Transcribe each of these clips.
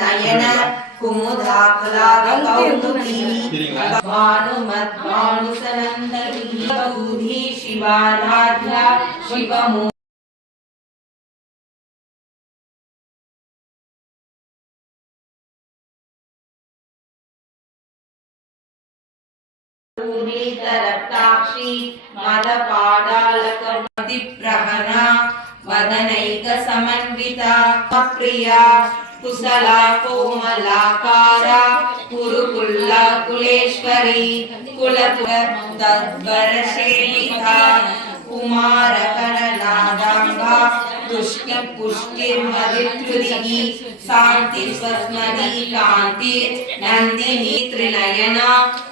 नयन कुमुधाकलादकौमुदीभानुमद्भानुसनन्दनी बहुधी शिवाराध्या शिवमू पूरीतरप्ताक्षी वदनैकसमन्विता प्रिया कुशला कोमलाकारा कुरुकुल्ला कुलेश्वरी कुलपुर तद्वरशेखिता कुमारकरनादाङ्गा कृष्ण पुष्के मदित्रिणी शांति स्वस्मरी कांति नंदिनी त्रिनयना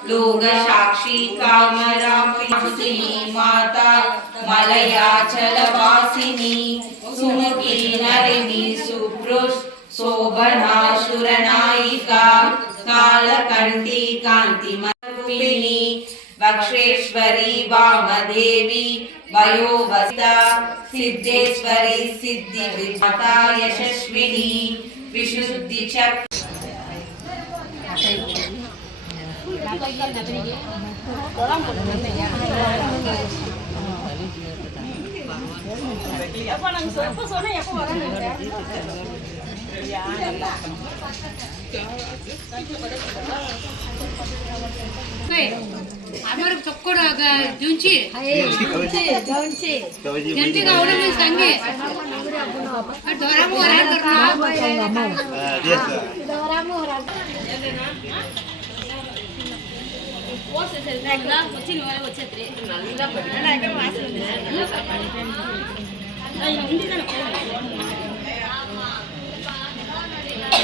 लोक साक्षी कामरापी, माता मलयाचल वासिनी सुमुखी नरिणी सुब्रुष शोभना काल कंटी कांति वक्षेश्वरी वामदेवी वयोवस्ता सिद्धेश्वरी सिद्धिविमाता यशस्विनी विशुद्धिचक्र எப்போ நாங்கள் சொற்ப சொன்னால் எப்போ வரணும் ଆମର ଚକଡ଼ ଝୁଞ୍ଚି ଝୁଞ୍ଚି ଗାଉଡ଼ି ବି ସାଙ୍ଗେ ଧରା ମୋରା ଧରା ମୋରା వచ్చేది వాసన ఉంది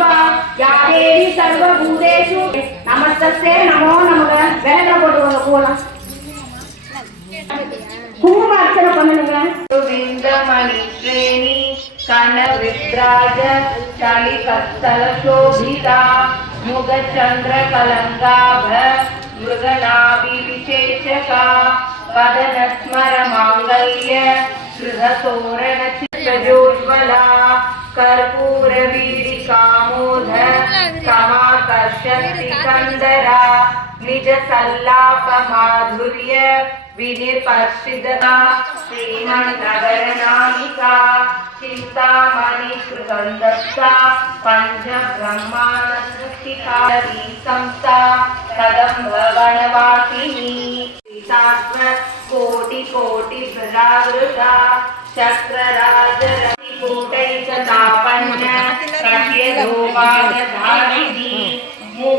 சிவா யா தேவி சர்வ பூதேஷு நமஸ்தே நமோ நமக. விளக்கில போட்டுக்கோங்க போலாம் குங்கும அர்ச்சனை பண்ணணுங்களேன் மணி ஸ்ரேணி கணவித்ராஜ தளி கத்தல पश्यन्तिकन्दरा निजसल्लापमाधुर्य विनिपर्षिदता श्रीमन्नगरनायिका चिन्तामणिकृतन्दत्ता पञ्चब्रह्मानसृष्टिका संस्था कदम्बवनवासिनी कोटिकोटिभृतावृता शक्रराजरतिकूटैकतापन्न कठ्यलोपागधारिणी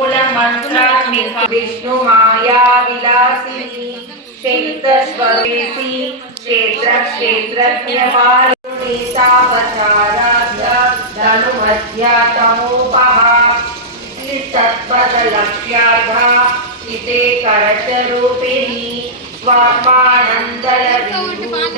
मूलमन्त्रात्मिका विष्णुमायाविलासिनी क्षेत्रस्वरेसि क्षेत्रक्षेत्रज्ञपालितापचाराभ्य धनुमध्यातमोपः तत्पदलक्ष्यार्धा चिते करचरूपिणी स्वात्मानन्दलविभूत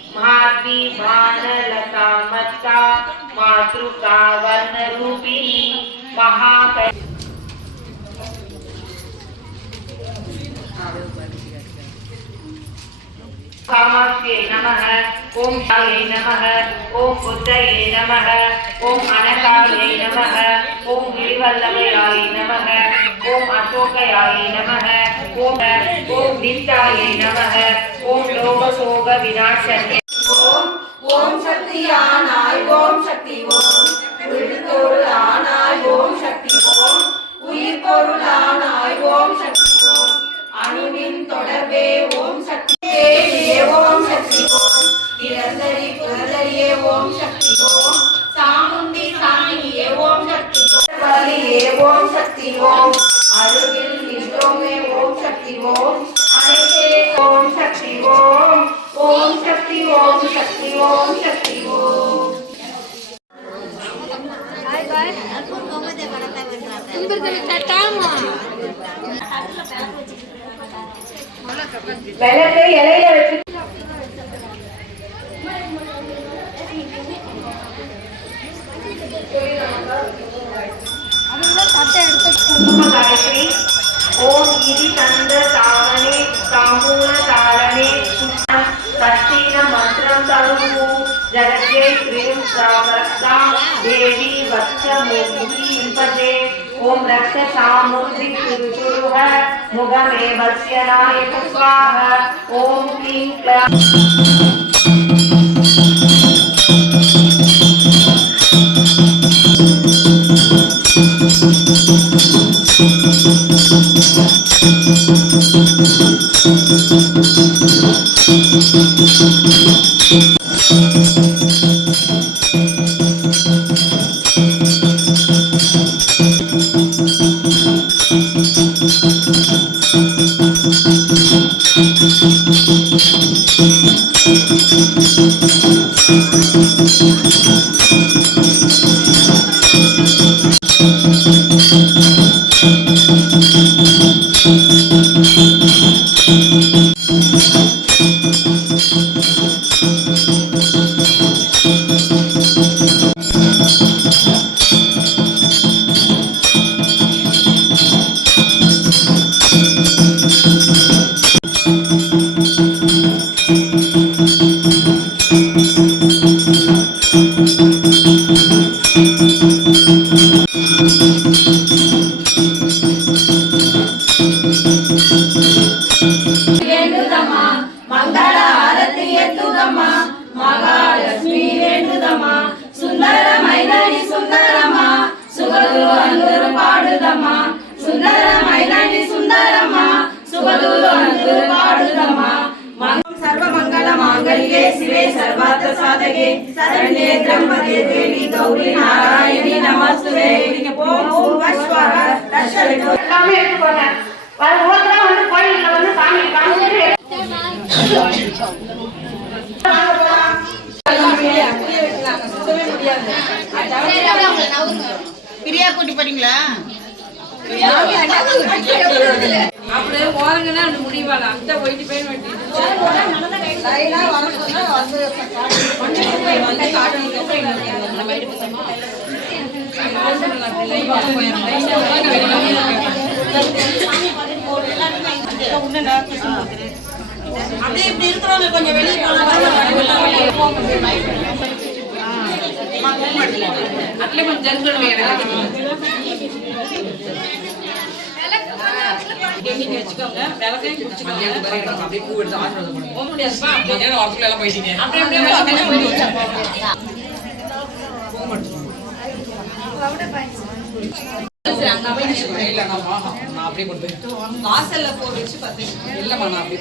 भानलता मत्ता, मातृका वर्णरूपिणी महाकै कामाख्ये नमः ॐ शाये नमः ॐ बुद्धये नमः ॐ अनकायै नमः ॐ गिरिवल्लभयाय नमः ॐ अशोकयाय नमः ॐ ॐ नित्याय नमः ॐ लोकशोकविनाशन्ये ஓம் சக்தி ஆனாய் ஓம் சக்தி ஓம் உயிர்பொருளானாய் ஓம் சக்தி ஓம் உயிர் பொருள் ஆனாய் ஓம் சக்தி ஓம் அணுவின் தொடர்பே ஓம் சக்தி ஓம் சக்தி ஓம் நிரந்தரி புரதரியே ஓம் சக்தி ஓம் சாமுந்தி சாமினியே ஓம் சக்தி ஓம் வலியே ஓம் சக்தி ஓம் அருகில் நின்றோமே ஓம் சக்தி ஓம் அனைத்தே ஓம் சக்தி ஓம் சக்தி ஓம் சக்தி ஓம் சக்தி ஓம் விளக்கை இலையில வச்சு தந்த தாவனே देवी वत्स मुक्तिम्पजे ॐ रक्ष सामुर्धिकुरुः मुगमे वत्स्य नायक स्वाहा ओम क्लीं क्ला பாடுதம்மா மங்களம் சர்வ மங்கள மாங்கல்யே சிவே சர்வார்த்த சாதகே சரண்யே திரம்பதே தேவி கௌரி நாராயணி நமஸ்துதே. ஓம் வர வந்து கோயில்ல வந்து சாமி காமிச்சிட்டு பிரியா கூட்டி போறீங்களா? அப்படியே ஓரங்கன்னா முடிவாள அந்த போயிட்டு போய் வேண்டியது அப்படியே இப்படி இருக்கிறவங்க கொஞ்சம் வெளியே அட்லே கொஞ்சம் ஜென்ரல் எண்ணிக்கை வச்சுக்கோங்க விளக்கையும் குடிச்சுக்கோங்க அப்படியே பூ எடுத்து ஆசீர்வாதம் பண்ணுங்க போக முடியாதுப்பா அப்படியே அப்படியே வச்சுக்கோங்க. வாசல்ல போ வச்சு பத்து இல்லம்மா நான் அப்படியே